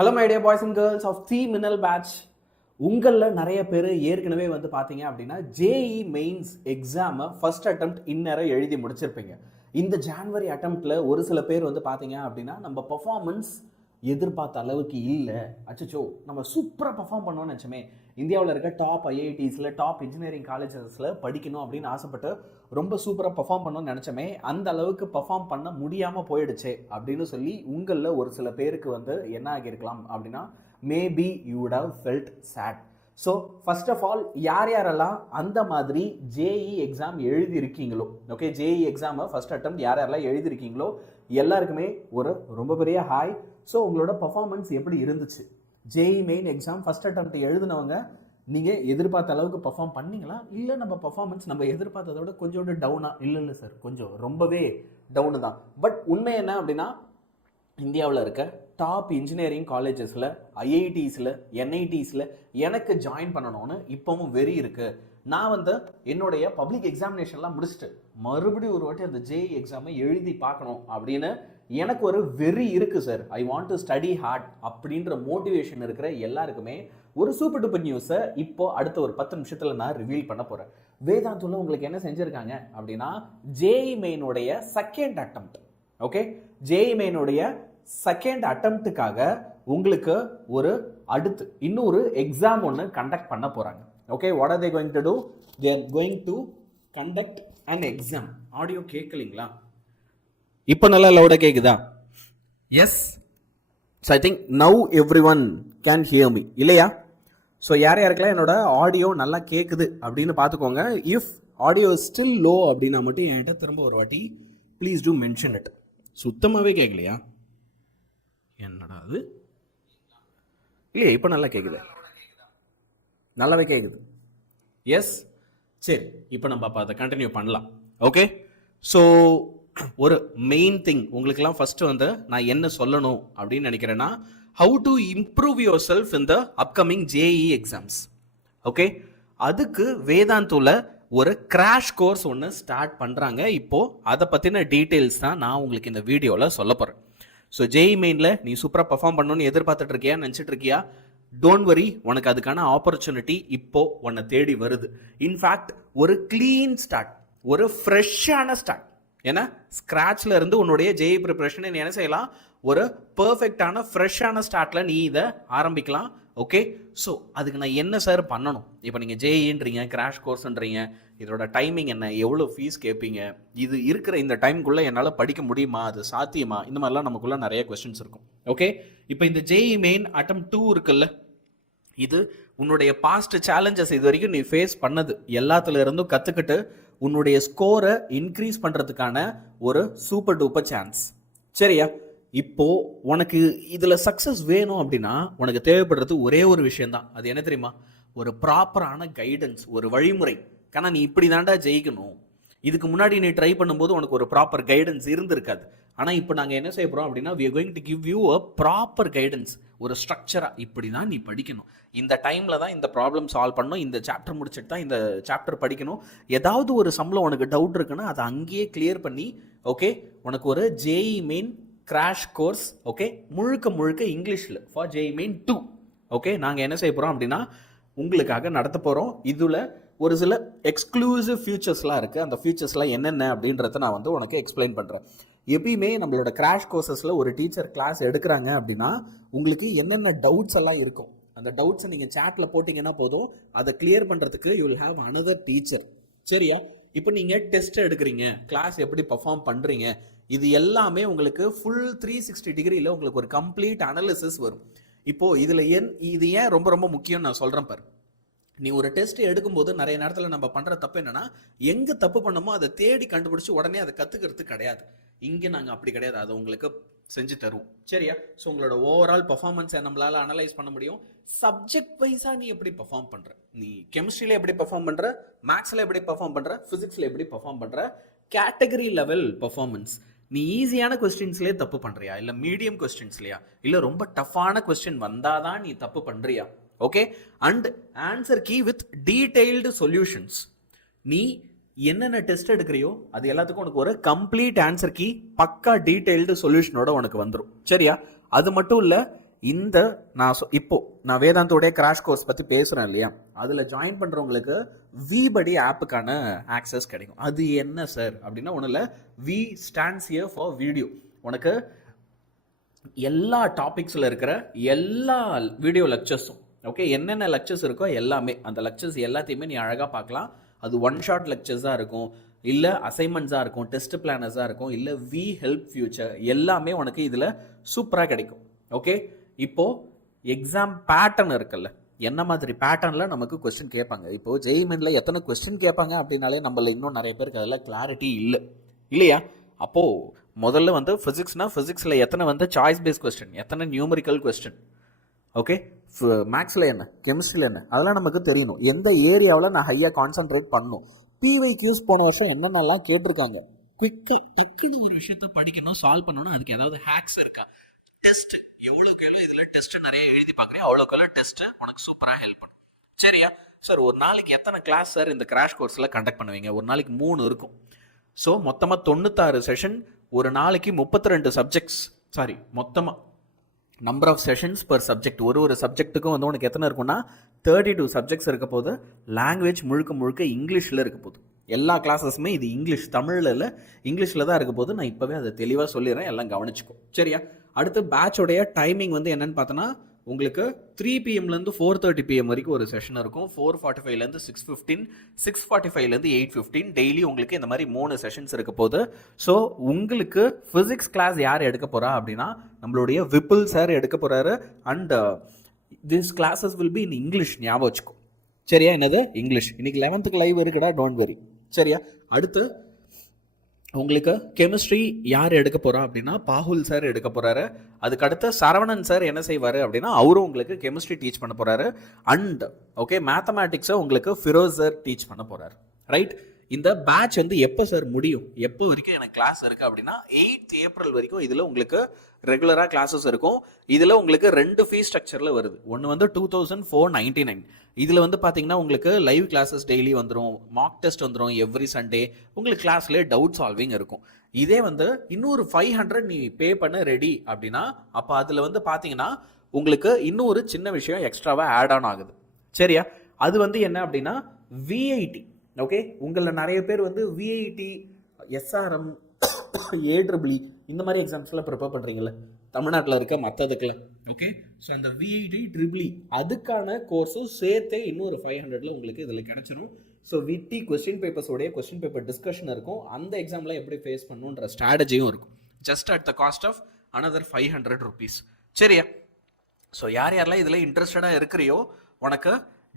Hello my dear boys and girls of the மினல் batch. உங்களில் நிறைய பேர் ஏற்கனவே வந்து பார்த்தீங்க அப்படின்னா ஜேஇ மெயின்ஸ் எக்ஸாமை ஃபர்ஸ்ட் அட்டெம்ப்ட் இந்நேரம் எழுதி முடிச்சிருப்பீங்க. இந்த ஜான்வரி அட்டெம்ப்டில் ஒரு சில பேர் வந்து பார்த்தீங்க அப்படின்னா நம்ம பர்ஃபார்மன்ஸ் எதிர்பார்த்த அளவுக்கு இல்லை, அச்சோ நம்ம சூப்பராக பர்ஃபார்ம் பண்ணோன்னு நினச்சோமே, இந்தியாவில் இருக்க டாப் ஐஐடிஸில் டாப் இன்ஜினியரிங் காலேஜஸில் படிக்கணும் அப்படின்னு ஆசைப்பட்டு ரொம்ப சூப்பராக பர்ஃபார்ம் பண்ணணும்னு நினச்சோமே, அந்த அளவுக்கு பர்ஃபார்ம் பண்ண முடியாமல் போயிடுச்சு அப்படின்னு சொல்லி உங்களில் ஒரு சில பேருக்கு வந்து என்ன ஆகியிருக்கலாம் அப்படின்னா maybe you would have felt sad. So first of all யாரெல்லாம் அந்த மாதிரி ஜேஇ எக்ஸாம் எழுதியிருக்கீங்களோ, ஓகே, ஜேஇ எக்ஸாமை ஃபர்ஸ்ட் அட்டெம்ப்ட் யாரெல்லாம் எழுதியிருக்கீங்களோ எல்லாருக்குமே ஒரு ரொம்ப பெரிய ஹாய். ஸோ உங்களோட பர்ஃபார்மன்ஸ் எப்படி இருந்துச்சு? JEE main exam first attempt எழுதினவங்க நீங்கள் எதிர்பார்த்த அளவுக்கு பர்ஃபார்ம் பண்ணீங்களா, இல்லை நம்ம பர்ஃபார்மன்ஸ் நம்ம எதிர்பார்த்ததை விட கொஞ்சோண்டு டவுனா? இல்லை சார், கொஞ்சம் ரொம்பவே டவுனு தான். பட் உண்மை என்ன அப்படின்னா இந்தியாவில் இருக்க டாப் இன்ஜினியரிங் காலேஜஸில், ஐஐடிஸில், என்ஐடிஸில் எனக்கு ஜாயின் பண்ணணும்னு இப்போவும் வெறி இருக்குது. நான் வந்து என்னுடைய பப்ளிக் எக்ஸாமினேஷன்லாம் முடிச்சுட்டு மறுபடியும் ஒரு வாட்டி அந்த ஜேஇ எக்ஸாமை எழுதி பார்க்கணும் அப்படின்னு எனக்கு ஒரு வெறி இருக்குது sir. I want to study hard அப்படின்ற மோட்டிவேஷன் இருக்கிற எல்லாருக்குமே ஒரு சூப்பர் டூப்பர் நியூஸை இப்போ அடுத்த ஒரு 10 நிமிஷத்தில் நான் ரிவீல் பண்ண போகிறேன். வேதாந்தூல உங்களுக்கு என்ன செஞ்சுருக்காங்க அப்படின்னா ஜேஇ மெயினுடைய செகண்ட் அட்டெம்ப்ட், ஓகே, ஜேஇ மெயினுடைய செகண்ட் அட்டெம்ப்டுக்காக உங்களுக்கு ஒரு அடுத்து இன்னொரு எக்ஸாம் ஒன்று கண்டக்ட் பண்ண போகிறாங்க. Okay, what are they going to do? They are going to conduct an exam. Audio கேட்கலீங்களா? இப்போ நல்லா லவுடாக கேட்குதா? Yes, so I think now every one can hear me, இல்லையா? ஸோ யாருக்கெல்லாம் என்னோட ஆடியோ நல்லா கேட்குது அப்படின்னு பார்த்துக்கோங்க. இஃப் ஆடியோ ஸ்டில் லோ அப்படின்னா மட்டும் என்கிட்ட திரும்ப ஒரு வாட்டி ப்ளீஸ் டூ மென்ஷன் இட். சுத்தமாகவே கேட்கலையா? என்னடா அது? இல்லையா, இப்போ நல்லா கேட்குது, நல்லாவே கேட்குது. எஸ், சரி, இப்போ நம்ம அப்போ அதை கண்டினியூ பண்ணலாம். ஓகே, ஸோ ஒரு மெயின் திங் உங்களுக்கெல்லாம் ஃபஸ்ட்டு வந்து நான் என்ன சொல்லணும் அப்படின்னு நினைக்கிறேன்னா, how to improve yourself in the upcoming JEE exams. Okay, அதுக்கு வேதாந்தூல ஒரு கிராஷ் கோர்ஸ் ஒன்று ஸ்டார்ட் பண்ணுறாங்க. இப்போது அதை பற்றின டீட்டெயில்ஸ் தான் நான் உங்களுக்கு இந்த வீடியோவில் சொல்ல போகிறேன். ஸோ ஜேஇ மெயினில் நீ சூப்பராக பர்ஃபார்ம் பண்ணணும்னு எதிர்பார்த்துட்டு இருக்கியா, நினச்சிட்டு இருக்கியா? டோன்ட் வரி, உனக்கு அதுக்கான ஆப்பர்ச்சுனிட்டி இப்போ உன்னை தேடி வருது. இன்ஃபேக்ட் ஒரு கிளீன் ஸ்டார்ட், ஒரு ஃப்ரெஷ்ஷான ஸ்டார்ட். ஏன்னா ஸ்க்ராட்ச்ல இருந்து உன்னுடைய ஜேஇ ப்ரிப்பரேஷனை நீ என்ன செய்யலாம், ஒரு பர்ஃபெக்டான ஃப்ரெஷ்ஷான ஸ்டார்ட்ல நீ இதை ஆரம்பிக்கலாம். ஓகே, ஸோ அதுக்கு நான் என்ன சார் பண்ணணும்? இப்போ நீங்கள் ஜேஇன்றீங்க, கிராஷ் கோர்ஸ்ன்றீங்க, இதோட டைமிங் என்ன, எவ்வளோ ஃபீஸ் கேட்பீங்க, இது இருக்கிற இந்த டைம்குள்ளே என்னால் படிக்க முடியுமா, அது சாத்தியமா, இந்த மாதிரிலாம் நமக்குள்ள நிறைய கொஸ்டின்ஸ் இருக்கும். ஓகே, இப்போ இந்த ஜேஇ மெயின் அட்டெம்ப்ட் 2 இருக்குல்ல, இது உன்னுடைய பாஸ்ட் சேலஞ்சஸ் இது வரைக்கும் நீ ஃபேஸ் பண்ணது எல்லாத்துல இருந்தும் கற்றுக்கிட்டு உன்னுடைய ஸ்கோரை இன்க்ரீஸ் பண்ணுறதுக்கான ஒரு சூப்பர் டூப்பர் சான்ஸ். சரியா? இப்போ உனக்கு இதில் சக்ஸஸ் வேணும் அப்படின்னா உனக்கு தேவைப்படுறது ஒரே ஒரு விஷயம்தான். அது என்ன தெரியுமா? ஒரு ப்ராப்பரான கைடன்ஸ், ஒரு வழிமுறை. ஆனால் நீ இப்படி தாண்டா ஜெயிக்கணும், இதுக்கு முன்னாடி நீ ட்ரை பண்ணும்போது உனக்கு ஒரு ப்ராப்பர் கைடன்ஸ் இருந்திருக்காது. ஆனால் இப்போ நாங்கள் என்ன செய்ய போகிறோம் அப்படின்னா, we are going to give you a proper guidance, ஒரு ஸ்ட்ரக்சராக இப்படி தான் நீ படிக்கணும், இந்த டைமில் தான் இந்த ப்ராப்ளம் சால்வ் பண்ணணும், இந்த சாப்டர் முடிச்சுட்டு தான் இந்த சாப்டர் படிக்கணும். ஏதாவது ஒரு சம்மில் உனக்கு டவுட் இருக்குன்னா அதை அங்கேயே கிளியர் பண்ணி, ஓகே, உனக்கு ஒரு JEE main crash course, okay, முழுக்க முழுக்க இங்கிலீஷில் ஃபார் ஜேஇ மெயின் 2. ஓகே, நாங்கள் என்ன செய்ய போகிறோம் அப்படின்னா உங்களுக்காக நடத்த போகிறோம். இதில் ஒரு சில எக்ஸ்க்ளூசிவ் ஃபியூச்சர்ஸ்லாம் இருக்குது. அந்த ஃபியூச்சர்ஸ்லாம் என்னென்ன அப்படின்றத நான் வந்து உனக்கு எக்ஸ்பிளைன் பண்ணுறேன். எப்பயுமே நம்மளோட கிராஷ் கோர்சஸில் ஒரு டீச்சர் கிளாஸ் எடுக்கிறாங்க அப்படின்னா உங்களுக்கு என்னென்ன டவுட்ஸ் எல்லாம் இருக்கும், அந்த டவுட்ஸை நீங்கள் சேட்டில் போட்டிங்கன்னா போதும், அதை கிளியர் பண்ணுறதுக்கு you will have another teacher. சரியா? இப்போ நீங்கள் டெஸ்ட் எடுக்கிறீங்க, கிளாஸ் எப்படி பர்ஃபார்ம் பண்ணுறீங்க, இது எல்லாமே உங்களுக்கு ஃபுல் 360 டிகிரியில் உங்களுக்கு ஒரு கம்ப்ளீட் அனாலிசிஸ் வரும். இப்போது இதில் இது ஏன் ரொம்ப ரொம்ப முக்கியம் நான் சொல்கிறேன் பாரு. நீ ஒரு டெஸ்ட் எடுக்கும்போது நிறைய நேரத்தில் நம்ம பண்ணுற தப்பு என்னன்னா, எங்கே தப்பு பண்ணமோ அதை தேடி கண்டுபிடிச்சி உடனே அதை கற்றுக்கிறது கிடையாது. இங்கே நாங்கள் அப்படி கிடையாது, அதை உங்களுக்கு செஞ்சு தருவோம். சரியா? ஸோ உங்களோட ஓவரால் பர்ஃபார்மன்ஸை நம்மளால் அனலைஸ் பண்ண முடியும். சப்ஜெக்ட் வைஸாக நீ எப்படி பர்ஃபார்ம் பண்ணுற, நீ கெமிஸ்ட்ரியில் எப்படி பர்ஃபார்ம் பண்ணுற, மேக்ஸில் எப்படி பர்ஃபார்ம் பண்ணுற, ஃபிசிக்ஸில் எப்படி பர்ஃபார்ம் பண்ணுற, கேட்டகரி லெவல் பர்ஃபார்மன்ஸ். நீ ஈஸியான கொஸ்டின்ஸ்லேயே தப்பு பண்ணுறியா, இல்லை மீடியம் கொஸ்டின்ஸ்லையா, இல்லை ரொம்ப டஃப்பான கொஸ்டின் வந்தால் தான் நீ தப்பு பண்ணுறியா? Okay, and answer key with detailed solutions. நீ என்னென்ன டெஸ்ட் எடுக்கிறியோ அது எல்லாத்துக்கும் உனக்கு ஒரு கம்ப்ளீட் ஆன்சர் கீ, பக்கா டீடைல்டு சொல்யூஷனோட உனக்கு வந்துடும். சரியா? அது மட்டும் இல்லை, இந்த நான் வேதாந்தோடைய கிராஷ் கோர்ஸ் பற்றி பேசுகிறேன் இல்லையா, அதில் ஜாயின் பண்ணுறவங்களுக்கு விபடி ஆப்புக்கான ஆக்சஸ் கிடைக்கும். அது என்ன சார் அப்படின்னா ஒன்றும் இல்லை, V stands here for video. உனக்கு எல்லா டாபிக்ஸில் இருக்கிற எல்லா வீடியோ லெக்சர்ஸும், ஓகே, என்னென்ன லெக்சர்ஸ் இருக்கோ எல்லாமே, அந்த லெக்சர்ஸ் எல்லாத்தையுமே நீ அழகாக பார்க்கலாம். அது ஒன் ஷாட் லெக்சர்ஸாக இருக்கும், இல்லை அசைன்மெண்ட்ஸாக இருக்கும், டெஸ்ட் பிளானர்ஸாக இருக்கும், இல்லை வி ஹெல்ப் ஃபியூச்சர், எல்லாமே உனக்கு இதில் சூப்பராக கிடைக்கும். ஓகே, இப்போது எக்ஸாம் பேட்டர்ன் இருக்குல்ல, என்ன மாதிரி பேட்டர்னில் நமக்கு கொஸ்டின் கேட்பாங்க. இப்போது ஜெய்மென்ல எத்தனை கொஸ்டின் கேட்பாங்க அப்படின்னாலே நம்மள இன்னும் நிறைய பேருக்கு அதில் கிளாரிட்டி இல்லை இல்லையா. அப்போது முதல்ல வந்து ஃபிசிக்ஸில் எத்தனை வந்து சாய்ஸ் பேஸ்ட் கொஸ்டின், எத்தனை நியூமரிக்கல் கொஸ்டின், ஓகே, மேக்ஸில் என்ன, கெமிஸ்ட்ரியில் என்ன, அதெல்லாம் நமக்கு தெரியணும். எந்த ஏரியாவில் நான் ஹையாக கான்சன்ட்ரேட் பண்ணணும். பிவைக்யூஸ் போன வருஷம் என்னென்னலாம் கேட்டிருக்காங்க, குயிக்காக டக்குன்னு ஒரு விஷயத்த படிக்கணும், சால்வ் பண்ணணும். அதுக்கு ஏதாவது ஹேக்ஸ் இருக்கா, டெஸ்ட் எவ்வளோக்கு எவ்வளோ இதில் டெஸ்ட் நிறைய எழுதி பார்க்குறேன், அவ்வளோக்கு எவ்வளோ டெஸ்ட் உனக்கு சூப்பராக ஹெல்ப் பண்ணும். சரியா சார், ஒரு நாளைக்கு எத்தனை கிளாஸ் சார் இந்த கிராஷ் கோர்ஸில் கண்டக்ட் பண்ணுவீங்க? ஒரு நாளைக்கு 3 இருக்கும். ஸோ மொத்தமாக 96 செஷன், ஒரு நாளைக்கு 32 சப்ஜெக்ட்ஸ், மொத்தமாக number of sessions per subject. ஒரு சப்ஜெக்ட்டுக்கும் வந்து உனக்கு எத்தனை இருக்குன்னா 32 சப்ஜெக்ட்ஸ் இருக்க போது. லாங்குவேஜ் முழுக்க இங்கிலீஷில் இருக்க போகுது. எல்லா கிளாஸஸுமே இது இங்கிலீஷ், தமிழில் இல்லை, இங்கிலீஷில் தான் இருக்க போது. நான் இப்போவே அதை தெளிவாக சொல்லிடுறேன், எல்லாம் கவனிச்சுக்கோ. சரியா, அடுத்து பேட்சோடைய டைமிங் வந்து என்னென்னு பார்த்தோன்னா உங்களுக்கு 3 PM-லேருந்து 4:30 PM வரைக்கும் ஒரு செஷன் இருக்கும். 4:45-லேருந்து 6:15, 6:45-லேருந்து 8:15 டெய்லி உங்களுக்கு இந்த மாதிரி 3 செஷன்ஸ் இருக்க போகுது. ஸோ உங்களுக்கு ஃபிசிக்ஸ் கிளாஸ் யார் எடுக்க போகிறா அப்படின்னா நம்மளுடைய விப்புல் சார் எடுக்க போகிறாரு. And this classes will be in English, ஞாபகம் வச்சுக்கோ. சரியா, என்னது இங்கிலீஷ். இன்னைக்கு 11th லைவ் இருக்குடா, டோன்ட் வெரி. சரியா, அடுத்து உங்களுக்கு கெமிஸ்ட்ரி யார் எடுக்க போகிறா அப்படின்னா பாகுல் சார் எடுக்க போகிறாரு. அதுக்கடுத்து சரவணன் சார் என்ன செய்வார் அப்படின்னா அவரும் உங்களுக்கு கெமிஸ்ட்ரி டீச் பண்ண போகிறாரு. அண்ட் ஓகே, மேத்தமேட்டிக்ஸை உங்களுக்கு ஃபிரோஸ் சார் டீச் பண்ண போகிறாரு. ரைட், இந்த பேட்ச் வந்து எப்போ சார் முடியும், எப்போ வரைக்கும் எனக்கு கிளாஸ் இருக்குது அப்படின்னா 8th April வரைக்கும் இதில் உங்களுக்கு ரெகுலராக கிளாஸஸ் இருக்கும். இதில் உங்களுக்கு 2 ஃபீ ஸ்ட்ரக்சரில் வருது. ஒன்று வந்து 2499. இதில் வந்து பார்த்தீங்கன்னா உங்களுக்கு லைவ் கிளாஸஸ் டெய்லி வந்துடும், மார்க் டெஸ்ட் வந்துடும் எவ்ரி சண்டே, உங்களுக்கு கிளாஸ்லேயே டவுட் சால்விங் இருக்கும். இதே வந்து இன்னொரு 500 நீ பே பண்ண ரெடி அப்படின்னா அப்போ அதில் வந்து பார்த்தீங்கன்னா உங்களுக்கு இன்னொரு சின்ன விஷயம் எக்ஸ்ட்ராவாக ஆட் ஆன் ஆகுது. சரியா, அது வந்து என்ன அப்படின்னா விஐடி. ஓகே, உங்களில் நிறைய பேர் வந்து விஐடி, எஸ்ஆர்எம், ஏஇஇ இந்த மாதிரி எக்ஸாம்ஸ்லாம் ப்ரிப்பேர் பண்ணுறீங்களே தமிழ்நாட்டில் இருக்க மற்றதுக்கெல்லாம். ஓகே, ஸோ அந்த விஐடி ட்ரிபிள்இ அதுக்கான கோர்ஸும் சேர்த்தே இன்னொரு 500ல் உங்களுக்கு இதில் கிடச்சிரும். ஸோ விடி கொஸ்டின் பேப்பர்ஸோடைய கொஸ்டின் பேப்பர் டிஸ்கஷன் இருக்கும். அந்த எக்ஸாமில் எப்படி ஃபேஸ் பண்ணணுன்ற ஸ்ட்ராட்டஜியும் இருக்கும். Just at the cost of another 500 rupees. சரியா, ஸோ யாரெல்லாம் இதில் இன்ட்ரெஸ்டடாக இருக்கிறியோ உனக்கு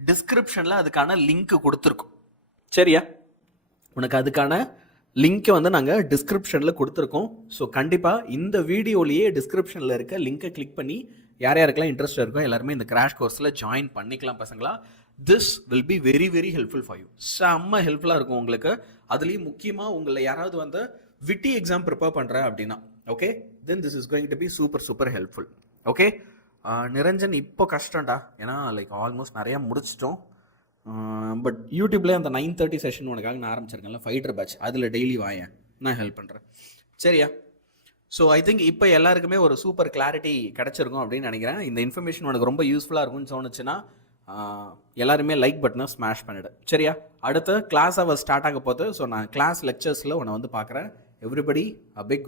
டிஸ்கிரிப்ஷனில் அதுக்கான லிங்க் கொடுத்துருக்கோம். சரியா, உனக்கு அதுக்கான லிங்க்கை வந்து நாங்கள் டிஸ்கிரிப்ஷனில் கொடுத்துருக்கோம். ஸோ கண்டிப்பாக இந்த வீடியோலேயே டிஸ்கிரிப்ஷனில் இருக்க லிங்க்கை கிளிக் பண்ணி யாருக்கெல்லாம் இன்ட்ரெஸ்ட் இருக்கோ எல்லாருமே இந்த கிராஷ் கோர்ஸில் ஜாயின் பண்ணிக்கலாம் பசங்களா. This will be very very helpful for you. செம்ம ஹெல்ப்ஃபுல்லாக இருக்கும் உங்களுக்கு. அதுலேயும் முக்கியமாக உங்களை யாராவது வந்து விட்டி எக்ஸாம் ப்ரிப்பேர் பண்ணுறேன் அப்படின்னா okay, then this is going to be super helpful. Okay, Niranjan இப்போ கஷ்டம்டா, ஏன்னா லைக் ஆல்மோஸ்ட் நிறையா முடிச்சிட்டோம். பட் யூடியூப்லேயே அந்த 9:30 செஷன் உனக்காக நான் ஆரம்பிச்சிருக்கேன்ல ஃபைட்டர் பேட்ச், அதில் டெய்லி வாயேன், நான் ஹெல்ப் பண்ணுறேன். சரியா, ஸோ ஐ திங்க் இப்போ எல்லாருக்குமே ஒரு சூப்பர் கிளாரிட்டி கிடச்சிருக்கும் அப்படின்னு நினைக்கிறேன். இந்த இன்ஃபர்மேஷன் உனக்கு ரொம்ப யூஸ்ஃபுல்லாக இருக்கும்னு தோணுச்சுன்னா எல்லாருமே லைக் பட்டனை ஸ்மாஷ் பண்ணிவிடு. சரியா, அடுத்து கிளாஸ் அவர் ஸ்டார்ட் ஆக போகுது. ஸோ நான் கிளாஸ் லெக்சர்ஸில் உன்னை வந்து பார்க்குறேன். Everybody a big